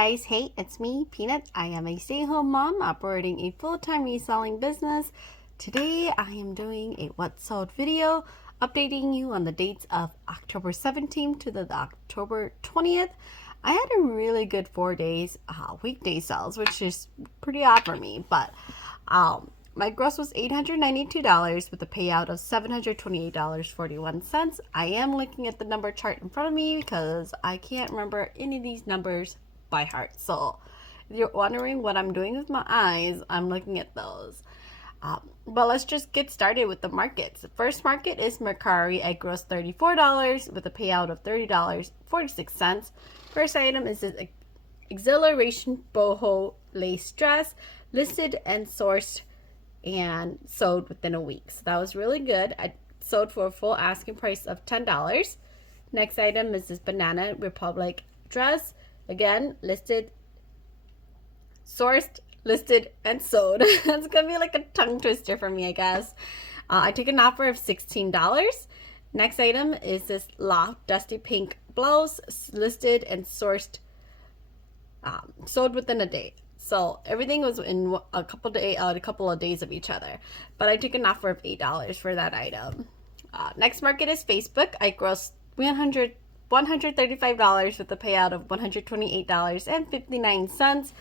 guys, hey, it's me, Peanut. I am a stay-at-home mom operating a full-time reselling business. Today I am doing a what sold video, updating you on the dates of October 17th to the October 20th. I had a really good 4 days weekday sales, which is pretty odd for me, but my gross was $892 with a payout of $728.41. I am looking at the number chart in front of me because I can't remember any of these numbers by heart. So if you're wondering what I'm doing with my eyes, I'm looking at those. But let's just get started with the markets. The first market is Mercari. I grossed $34 with a payout of $30.46. First item is this Exhilaration Boho Lace Dress, listed and sourced and sold within a week. So that was really good. I sold for a full asking price of $10. Next item is this Banana Republic dress. Again, listed, sourced, listed, and sold. It's gonna be like a tongue twister for me, I guess. I took an offer of $16. Next item is this Loft Dusty Pink blouse, listed and sourced, sold within a day. So everything was in a couple of days of each other. But I took an offer of $8 for that item. Next market is Facebook. I grossed $135 with a payout of $128.59.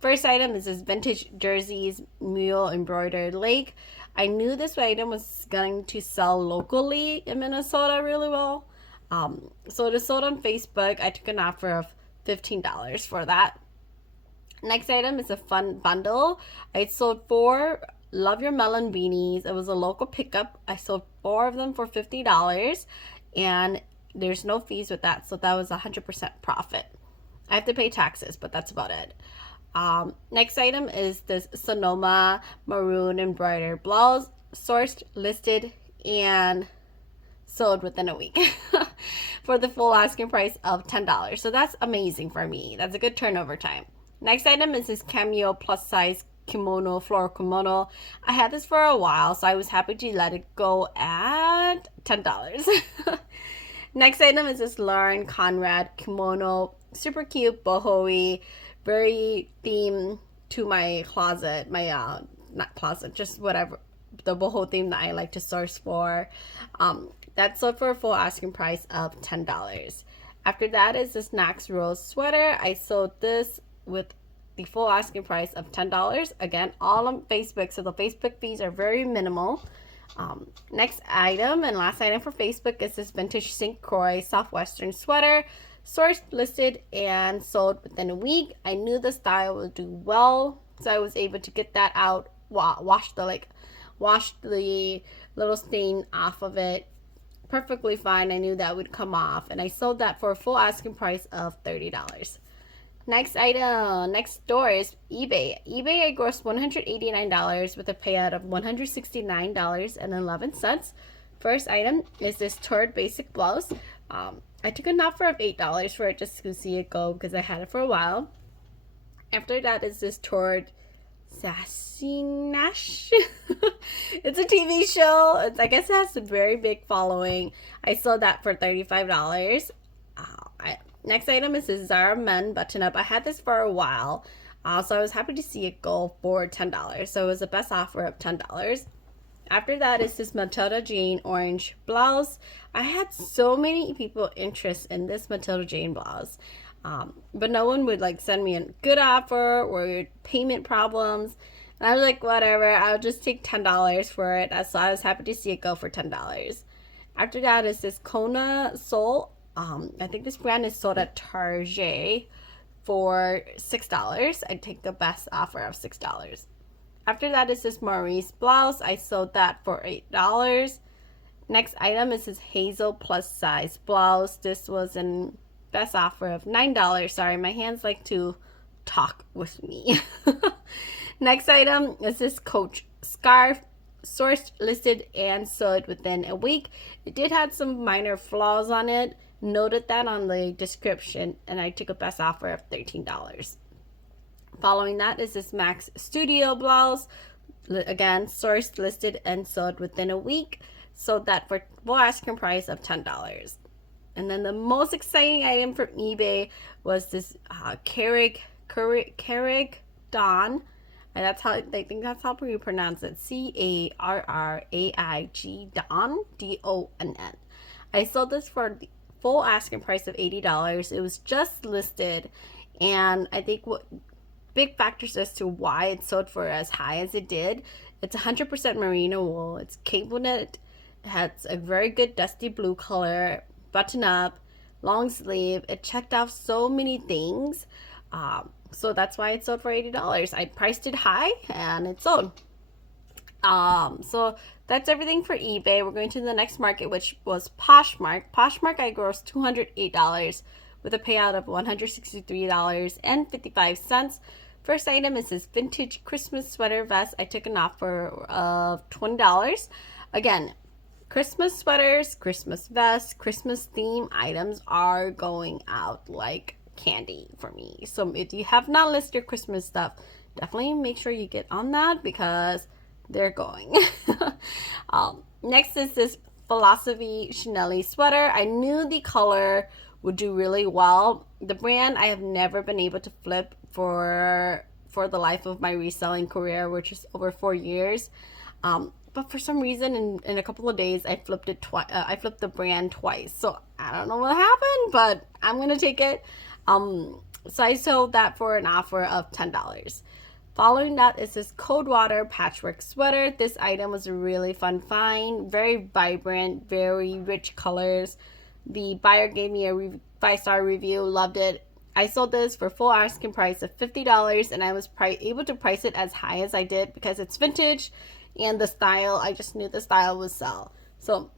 First item is this vintage jerseys mule embroidered lake. I knew this item was going to sell locally in Minnesota really well. So it is sold on Facebook. I took an offer of $15 for that. Next item is a fun bundle. I sold 4 Love Your Melon beanies. It was a local pickup. I sold 4 of them for $50, and there's no fees with that, so that was 100% profit. I have to pay taxes, but that's about it. Next item is this Sonoma maroon embroidered blouse, sourced, listed, and sold within a week for the full asking price of $10. So that's amazing for me. That's a good turnover time. Next item is this Cameo plus size kimono, floral kimono. I had this for a while, so I was happy to let it go at $10. Next item is this Lauren Conrad kimono, super cute, boho-y, very themed to my closet, not closet, just whatever, the boho theme that I like to source for. That's sold for a full asking price of $10. After that is this Nax Rose sweater. I sold this with the full asking price of $10. Again, all on Facebook, so the Facebook fees are very minimal. Next item and last item for Facebook is this vintage St. Croix Southwestern sweater, sourced, listed, and sold within a week. I knew the style would do well, so I was able to get that out, wash the little stain off of it perfectly fine. I knew that would come off, and I sold that for a full asking price of $30. Next item, next store is eBay. eBay, I grossed $189 with a payout of $169.11. First item is this Tord basic blouse. I took an offer of $8 for it just to see it go because I had it for a while. After that is this Tord Sassy Nash. It's a TV show. I guess it has a very big following. I sold that for $35. Next item is this Zara Men button up. I had this for a while, so I was happy to see it go for $10. So it was the best offer of $10. After that is this Matilda Jane orange blouse. I had so many people interest in this Matilda Jane blouse, but no one would send me a good offer or payment problems. And I was like, whatever, I'll just take $10 for it. So I was happy to see it go for $10. After that is this Kona Soul. I think this brand is sold at Target for $6. I take the best offer of $6. After that is this Maurice blouse. I sold that for $8. Next item is this Hazel plus size blouse. This was in best offer of $9. Sorry, my hands like to talk with me. Next item is this Coach scarf, sourced, listed, and sold within a week. It did have some minor flaws on it. Noted that on the description, and I took a best offer of $13. Following that is this Max Studio blouse. Again, sourced, listed, and sold within a week. Sold that for full asking price of $10. And then the most exciting item from eBay was this Carrig Dawn. And that's how I think that's how you pronounce it. Carraig Dawn, Donn. I sold this for the full asking price of $80. It was just listed, and I think what big factors as to why it sold for as high as it did. It's 100% merino wool. It's cable knit. It has a very good dusty blue color, button up, long sleeve. It checked off so many things. So that's why it sold for $80. I priced it high and it sold. So that's everything for eBay. We're going to the next market, which was Poshmark. Poshmark, I grossed $208 with a payout of $163.55. First item is this vintage Christmas sweater vest. I took an offer of $20. Again, Christmas sweaters, Christmas vests, Christmas theme items are going out like candy for me. So if you have not listed your Christmas stuff, definitely make sure you get on that because they're going. Next is this Philosophy Chanel sweater. I knew the color would do really well. The brand I have never been able to flip for the life of my reselling career, which is over 4 years. But for some reason, in a couple of days, I flipped it twice. I flipped the brand twice. So I don't know what happened, but I'm gonna take it. So I sold that for an offer of $10. Following that is this Coldwater patchwork sweater. This item was a really fun find. Very vibrant, very rich colors. The buyer gave me a 5-star review. Loved it. I sold this for full asking price of $50, and I was able to price it as high as I did because it's vintage. And the style, I just knew the style would sell. So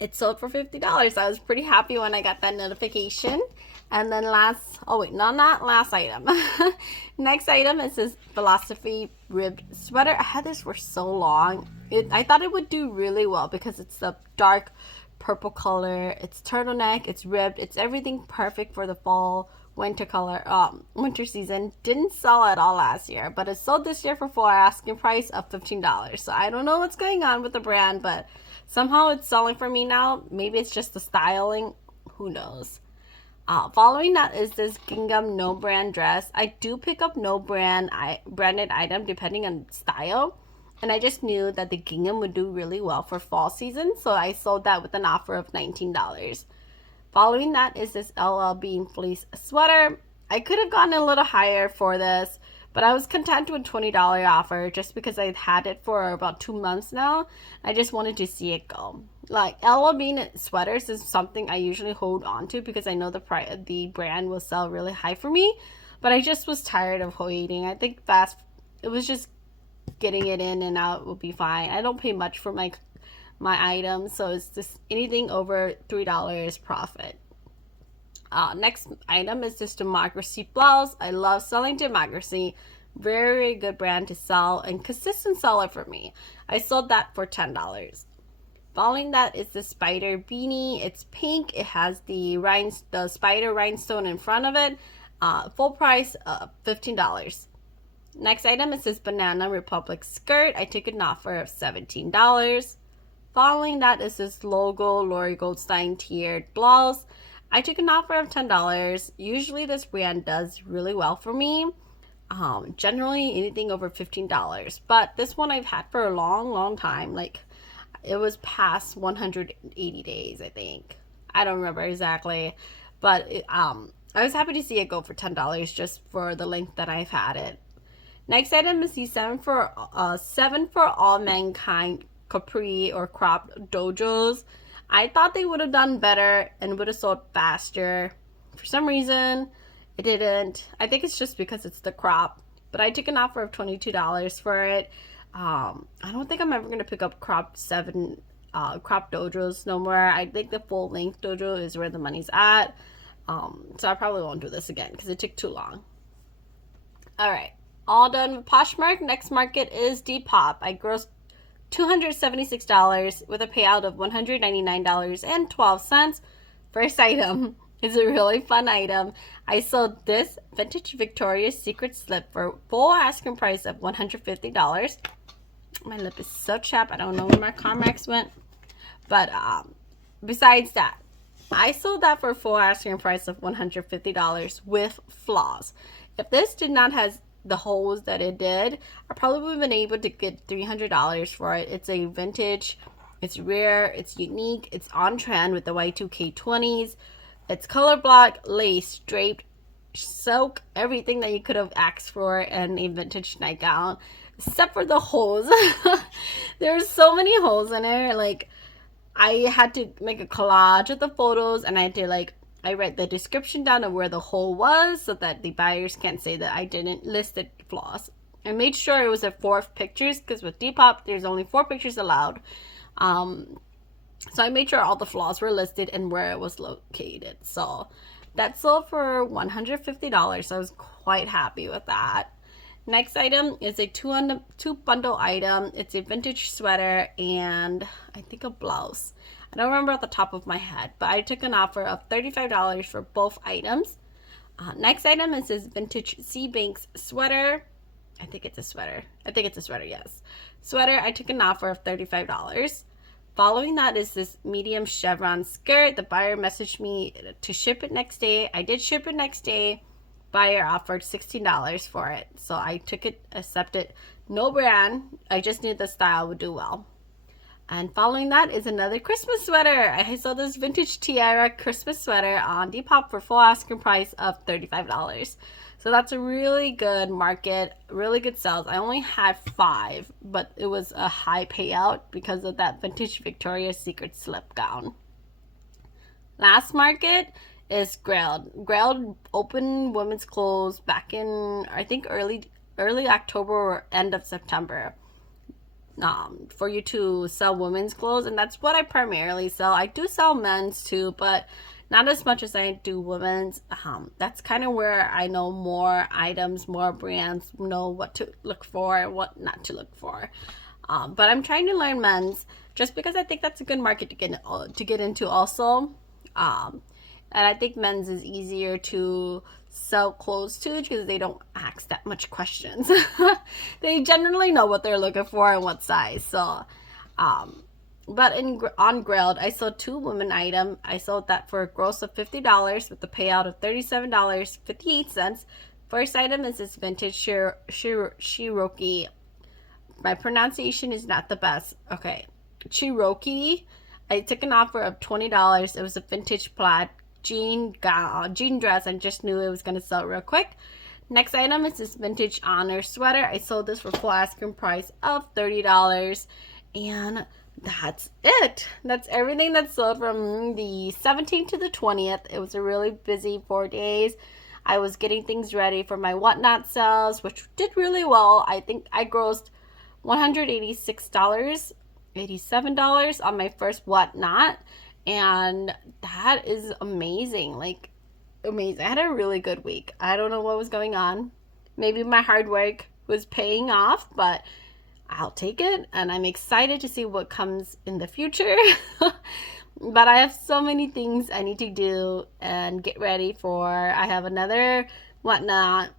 it sold for $50. I was pretty happy when I got that notification. And then not last item. Next item is this Philosophy ribbed sweater. I had this for so long. I thought it would do really well because it's the dark purple color. It's turtleneck. It's ribbed. It's everything perfect for the fall winter season. Didn't sell at all last year, but it sold this year for full asking price of $15. So I don't know what's going on with the brand, but somehow it's selling for me now. Maybe it's just the styling. Who knows? Following that is this gingham no brand dress. I do pick up no branded item depending on style, and I just knew that the gingham would do really well for fall season, so I sold that with an offer of $19. Following that is this LL Bean fleece sweater. I could have gotten a little higher for this, but I was content with $20 offer just because I've had it for about 2 months now. I just wanted to see it go. Like LL Bean sweaters is something I usually hold on to because I know the brand will sell really high for me, but I just was tired of waiting. I think it was just getting it in and out will be fine. I don't pay much for my items, so it's just anything over $3 profit. Next item is this Democracy blouse. I love selling Democracy. Very good brand to sell and consistent seller for me. I sold that for $10. Following that is the spider beanie. It's pink. It has the spider rhinestone in front of it. Full price $15. Next item is this Banana Republic skirt. I took an offer of $17. Following that is this logo Lori Goldstein tiered blouse. I took an offer of $10. Usually this brand does really well for me. Generally anything over $15. But this one I've had for a long time. Like it was past 180 days, I think. I don't remember exactly. But I was happy to see it go for $10 just for the length that I've had it. Next item is the 7 for All Mankind capri or crop dojos. I thought they would have done better and would have sold faster. For some reason, it didn't. I think it's just because it's the crop. But I took an offer of $22 for it. I don't think I'm ever going to pick up crop dojos no more. I think the full length dojo is where the money's at. So I probably won't do this again because it took too long. Alright, all done with Poshmark. Next market is Depop. I grossed $276 with a payout of $199.12. First item is a really fun item. I sold this vintage Victoria's Secret slip for full asking price of $150. My lip is so chapped. I don't know where my Carmex went. But besides that, I sold that for a full asking price of $150 with flaws. If this did not have the holes that it did, I probably would have been able to get $300 for it. It's a vintage, it's rare, it's unique, it's on trend with the Y2K20s. It's color block, lace, draped, silk, everything that you could have asked for in a vintage nightgown, except for the holes. There's so many holes in there. Like, I had to make a collage of the photos, and I had to I read the description down of where the hole was so that the buyers can't say that I didn't list the flaws. I made sure it was at 4 pictures because with Depop there's only 4 pictures allowed. So I made sure all the flaws were listed and where it was located. So that sold for $150. So I was quite happy with that. Next item is a two bundle item. It's a vintage sweater and I think a blouse. I don't remember at the top of my head, but I took an offer of $35 for both items. Next item is this vintage Sea Banks sweater. I think it's a sweater. Yes. Sweater, I took an offer of $35. Following that is this medium chevron skirt. The buyer messaged me to ship it next day. I did ship it next day. Buyer offered $16 for it. So I took it, accepted. No brand. I just knew the style would do well. And following that is another Christmas sweater. I saw this vintage tiara Christmas sweater on Depop for full asking price of $35. So that's a really good market, really good sales. I only had 5, but it was a high payout because of that vintage Victoria's Secret slip gown. Last market is Grailed. Grailed opened women's clothes back in, I think, early October or end of September. For you to sell women's clothes, and that's what I primarily sell. I do sell men's too, but not as much as I do women's. That's kind of where I know more items, more brands, know what to look for and what not to look for. But I'm trying to learn men's just because I think that's a good market to get into also. And I think men's is easier to sell clothes to because they don't ask that much questions. They generally know what they're looking for and what size. So, but on Grailed, I sold 2 women item. I sold that for a gross of $50 with the payout of $37.58. First item is this vintage Cherokee. My pronunciation is not the best. Okay, Cherokee. I took an offer of $20. It was a vintage plaid jean dress. I just knew it was going to sell real quick. Next item is this vintage Honor sweater. I sold this for full asking price of $30. And that's it. That's everything that sold from the 17th to the 20th. It was a really busy 4 days. I was getting things ready for my whatnot sales, which did really well. I think I grossed $186, $87 on my first whatnot. And that is amazing. Amazing. I had a really good week. I don't know what was going on. Maybe my hard work was paying off, but I'll take it. And I'm excited to see what comes in the future. But I have so many things I need to do and get ready for. I have another whatnot.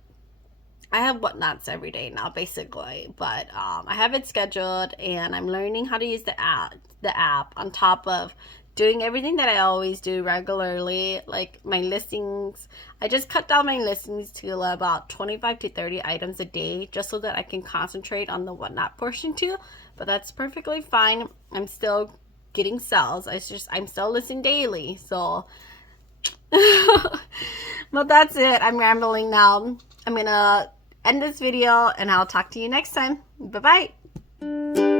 I have whatnots every day now, basically. But I have it scheduled, and I'm learning how to use the app on top of doing everything that I always do regularly, like my listings. I just cut down my listings to about 25 to 30 items a day just so that I can concentrate on the whatnot portion too. But that's perfectly fine. I'm still getting sales. I'm still listing daily. So, but that's it. I'm rambling now. I'm gonna end this video and I'll talk to you next time. Bye-bye.